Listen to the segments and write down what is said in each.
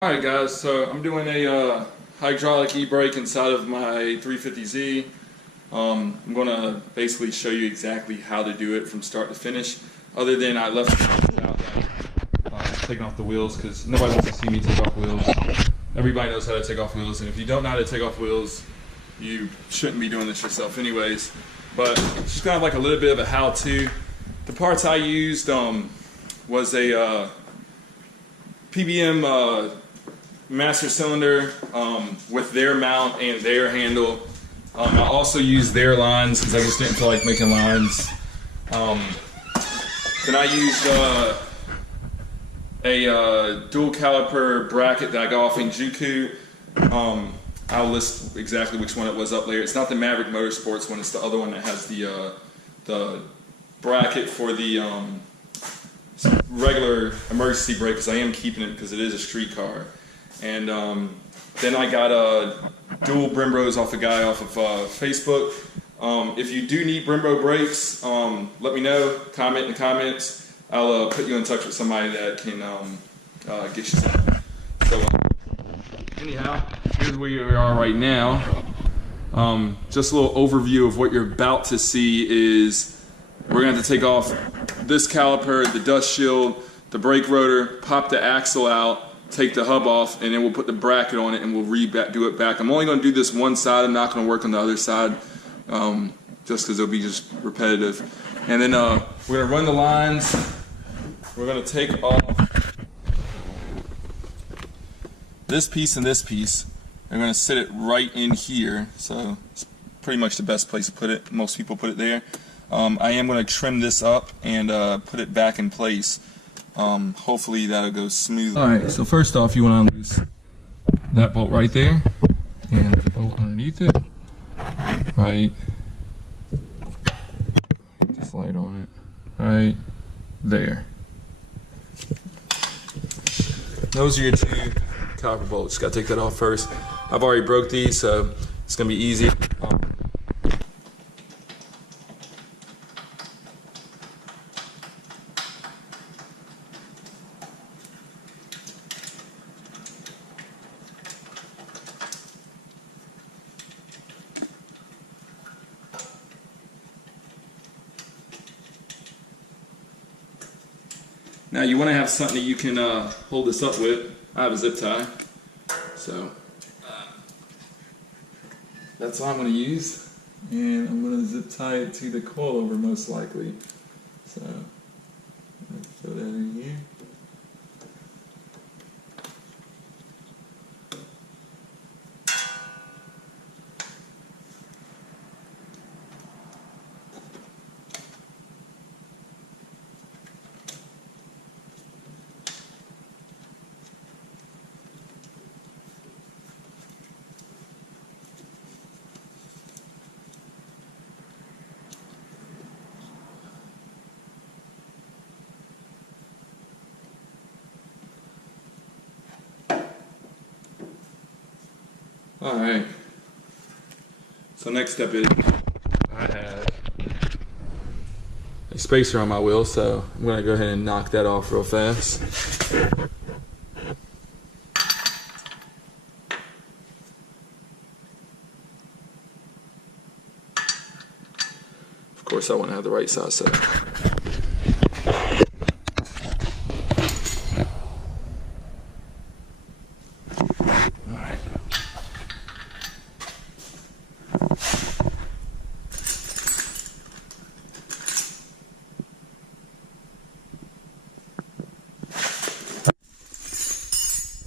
Alright guys, so I'm doing a hydraulic e-brake inside of my 350Z. I'm going to basically show you exactly how to do it from start to finish, other than I left it out taking off the wheels, because nobody wants to see me take off wheels. Everybody knows how to take off wheels, and if you don't know how to take off wheels, you shouldn't be doing this yourself anyways. But just kind of like a little bit of a how-to. The parts I used was a PBM master cylinder with their mount and their handle. I also used their lines because I just didn't feel like making lines. Then I used a dual caliper bracket that I got off in Juku. I'll list exactly which one it was up there. It's not the Maverick Motorsports one, it's the other one that has the bracket for the regular emergency brake, because I am keeping it because it is a street car. And then I got dual brembos off a guy off of Facebook. If you do need brembo brakes, let me know. Comment in the comments. I'll put you in touch with somebody that can get you some. So anyhow, here's where we are right now. Just a little overview of what you're about to see is we're going to have to take off this caliper, the dust shield, the brake rotor, pop the axle out, take the hub off, and then we'll put the bracket on it and we'll do it back. I'm only going to do this one side. I'm not going to work on the other side just because it'll be just repetitive. And then we're going to run the lines. We're going to take off this piece and this piece. I'm going to sit it right in here, so it's pretty much the best place to put it. Most people put it there. I am going to trim this up and put it back in place. Hopefully that'll go smooth. Alright, so first off you want to unloose that bolt right there and the bolt underneath it. Right. Just light on it. Right there. Those are your two copper bolts. Gotta take that off first. I've already broke these, so it's gonna be easy. Now you want to have something that you can hold this up with. I have a zip tie, so that's what I'm going to use, and I'm going to zip tie it to the coilover most likely. So let's throw that in here. Alright, so next step is I have a spacer on my wheel, so I'm going to go ahead and knock that off real fast. Of course I want to have the right size set.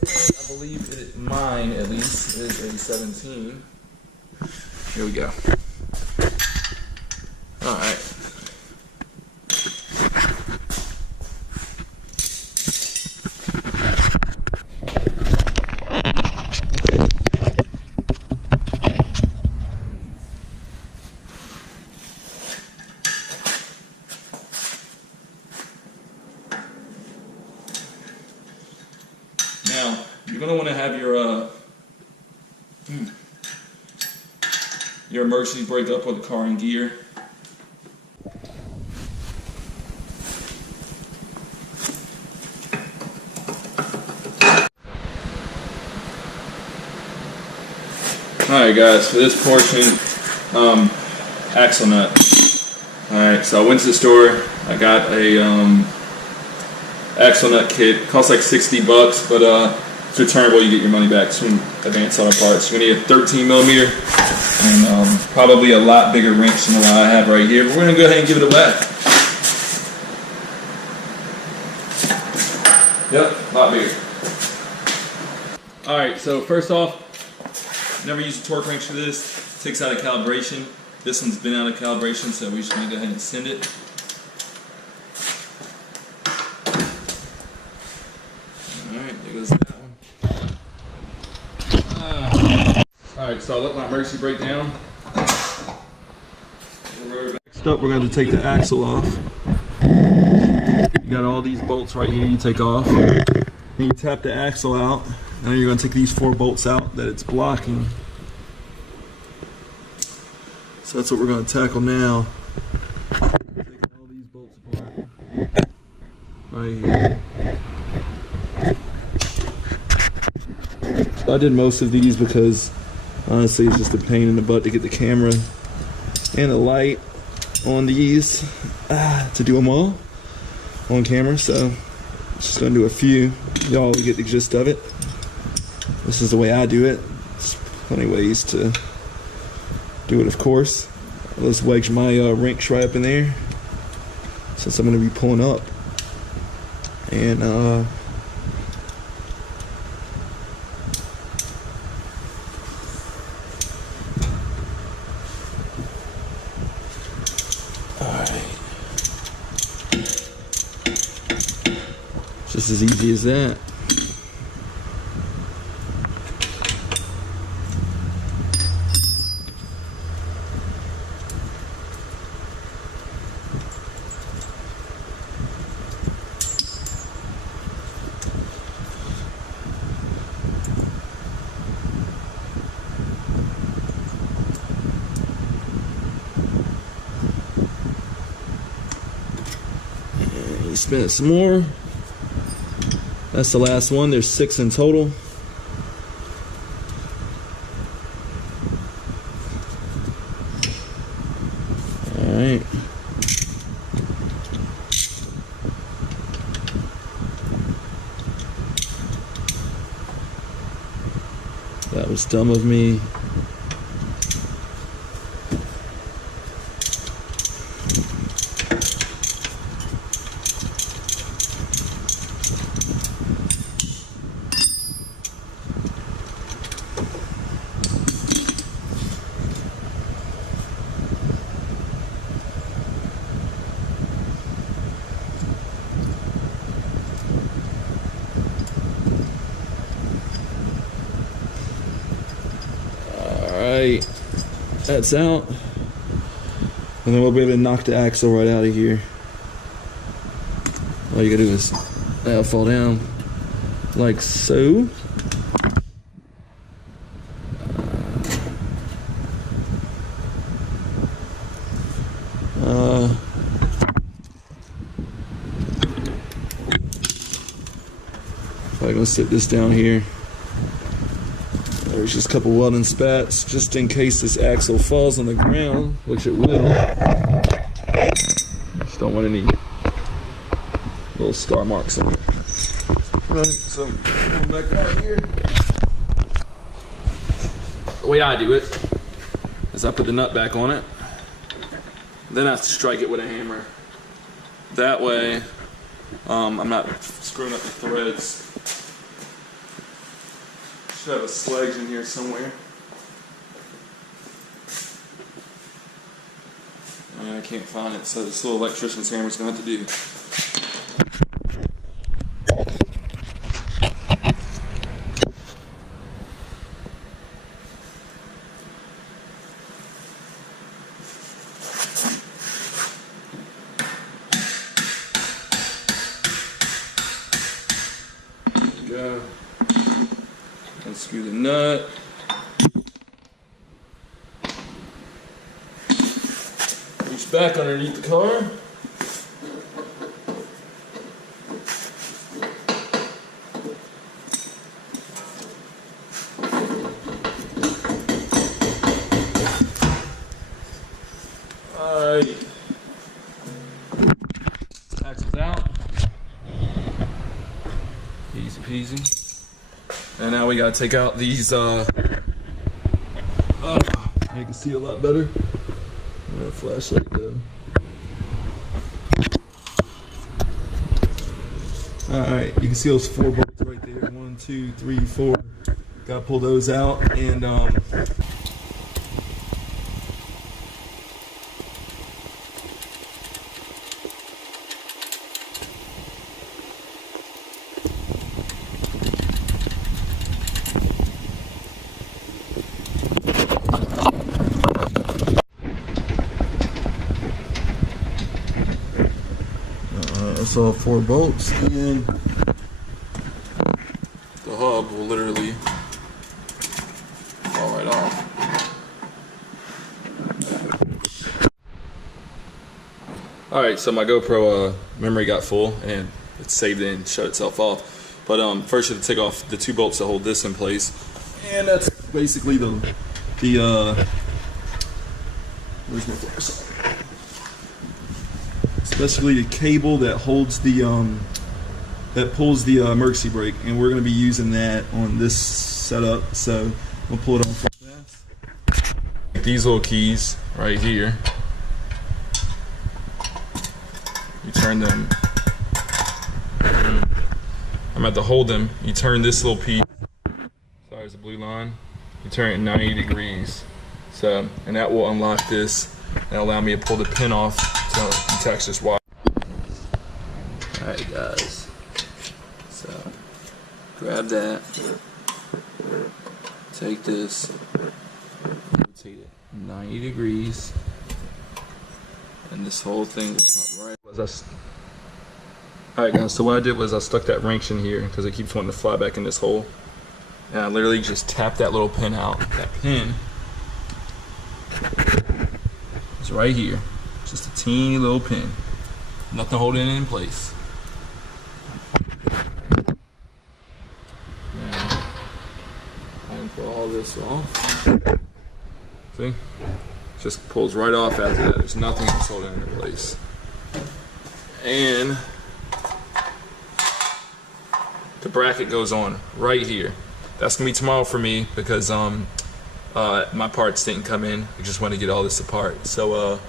I believe mine, at least, is a 17. Here we go. Alright. Now, you're going to want to have your emergency brake up with the car in gear. Alright guys, for this portion, axle nut. Alright, so I went to the store, I got a axle nut kit. It costs like 60 bucks, but it's returnable, you get your money back. It's from Advanced Auto Parts. You're gonna need a 13mm and probably a lot bigger wrench than the one I have right here, but we're gonna go ahead and give it a whack. Yep, a lot bigger. Alright, so first off, never use a torque wrench for this. It takes out of calibration. This one's been out of calibration, so we're just going to go ahead and send it. Alright, there goes that one. Alright, so I let my Mercy break down. Next up, we're going to take the axle off. You got all these bolts right here you take off. Then you tap the axle out. Now you're going to take these 4 bolts out that it's blocking. So that's what we're going to tackle now. Take all these bolts apart. Right here. I did most of these because honestly it's just a pain in the butt to get the camera and the light on these to do them all on camera, so just going to do a few. Y'all will get the gist of it. This is the way I do it. There's plenty of ways to do it, of course. Let's wedge my wrench right up in there since I'm going to be pulling up. And alright. Just as easy as that. You spin it some more. That's the last one. There's 6 in total. Alright. That was dumb of me. Alright, that's out. And then we'll be able to knock the axle right out of here. All you gotta do is that'll fall down like so. I'm gonna sit this down here. There's just a couple welding spats just in case this axle falls on the ground, which it will. Just don't want any little scar marks on it. Right, so come back out here. The way I do it is I put the nut back on it, then I strike it with a hammer. That way, I'm not screwing up the threads. Should have a sledge in here somewhere. I can't find it, so this little electrician's hammer's gonna have to do. Go. Unscrew the nut. Reach back underneath the car. Alright. Axle's out. Easy peasy. And now we gotta take out these, you can see a lot better. Flashlight though. Alright, you can see those 4 bolts right there. 1, 2, 3, 4. Gotta pull those out and that's all 4 bolts, and the hub will literally fall right off. Alright, so my GoPro memory got full and it saved it and shut itself off. But first you have to take off the 2 bolts that hold this in place. And that's basically where's my flashlight? Especially the cable that holds the that pulls the emergency brake, and we're going to be using that on this setup. So we'll pull it off real fast. These little keys right here, you turn them. I'm about to hold them. You turn this little piece. Sorry, there's a blue line. You turn it 90 degrees. So, and that will unlock this and allow me to pull the pin off to detach this wire. Alright guys, so grab that, take this, rotate it 90 degrees, and this whole thing is not right. Alright guys, so what I did was I stuck that wrench in here because it keeps wanting to fly back in this hole. And I literally just tapped that little pin out. That pin is right here. Just a teeny little pin. Nothing holding it in place. Now, I can pull all this off. See? Just pulls right off after that. There's nothing else holding it in place. And the bracket goes on right here. That's gonna be tomorrow for me because my parts didn't come in. I just want to get all this apart. So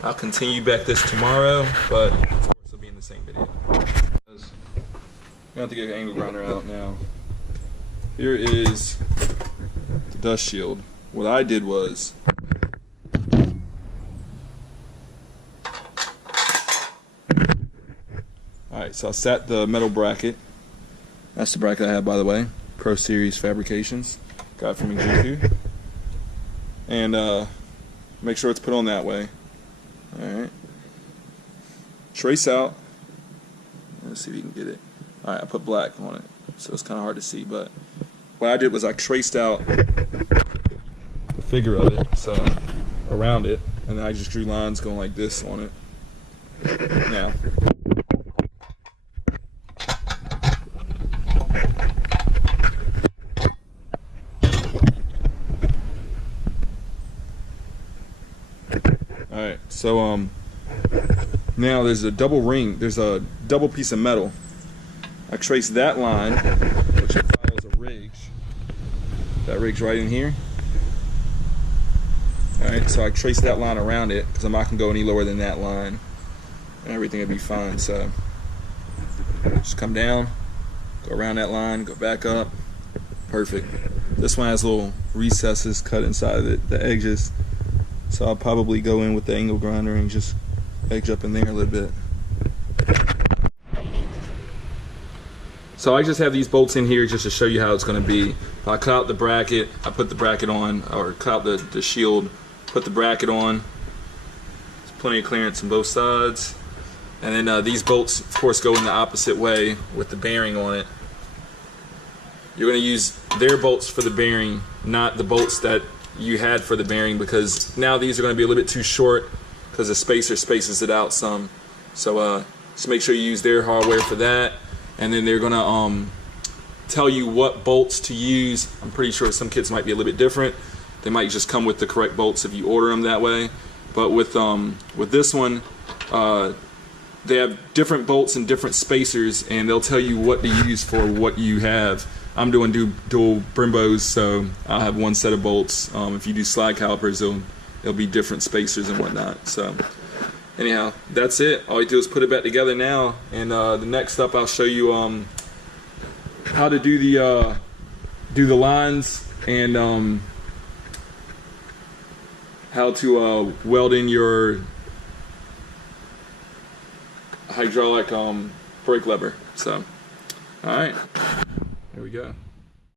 I'll continue back this tomorrow, but of course it'll be in the same video. I'm gonna have to get an angle grinder out now. Here is the dust shield. What I did was alright, so I sat the metal bracket. That's the bracket I have, by the way. Pro Series Fabrications. Got it from Ijuku. And make sure it's put on that way. Alright. Trace out. Let's see if you can get it. Alright, I put black on it, so it's kind of hard to see, but what I did was I traced out the figure of it, so around it, and then I just drew lines going like this on it. Now, alright, so now there's a double ring, there's a double piece of metal. I traced that line, which follows a ridge. That ridge right in here. Alright, so I traced that line around it because I'm not going to go any lower than that line. And everything will be fine. So just come down, go around that line, go back up. Perfect. This one has little recesses cut inside of it, the edges. So I'll probably go in with the angle grinder and just edge up in there a little bit. So I just have these bolts in here just to show you how it's going to be. If I cut out the bracket, I put the bracket on, or cut out the shield, put the bracket on. There's plenty of clearance on both sides. And then these bolts, of course, go in the opposite way with the bearing on it. You're going to use their bolts for the bearing, not the bolts that you had for the bearing, because now these are going to be a little bit too short because the spacer spaces it out some. So just make sure you use their hardware for that. And then they're gonna tell you what bolts to use. I'm pretty sure some kits might be a little bit different. They might just come with the correct bolts if you order them that way. But with this one, they have different bolts and different spacers, and they'll tell you what to use for what you have. I'm doing dual brembos, so I'll have one set of bolts. If you do slide calipers, there'll be different spacers and whatnot. So anyhow, that's it. All you do is put it back together now, and the next up I'll show you how to do the lines and how to weld in your hydraulic brake lever. So, all right, here we go.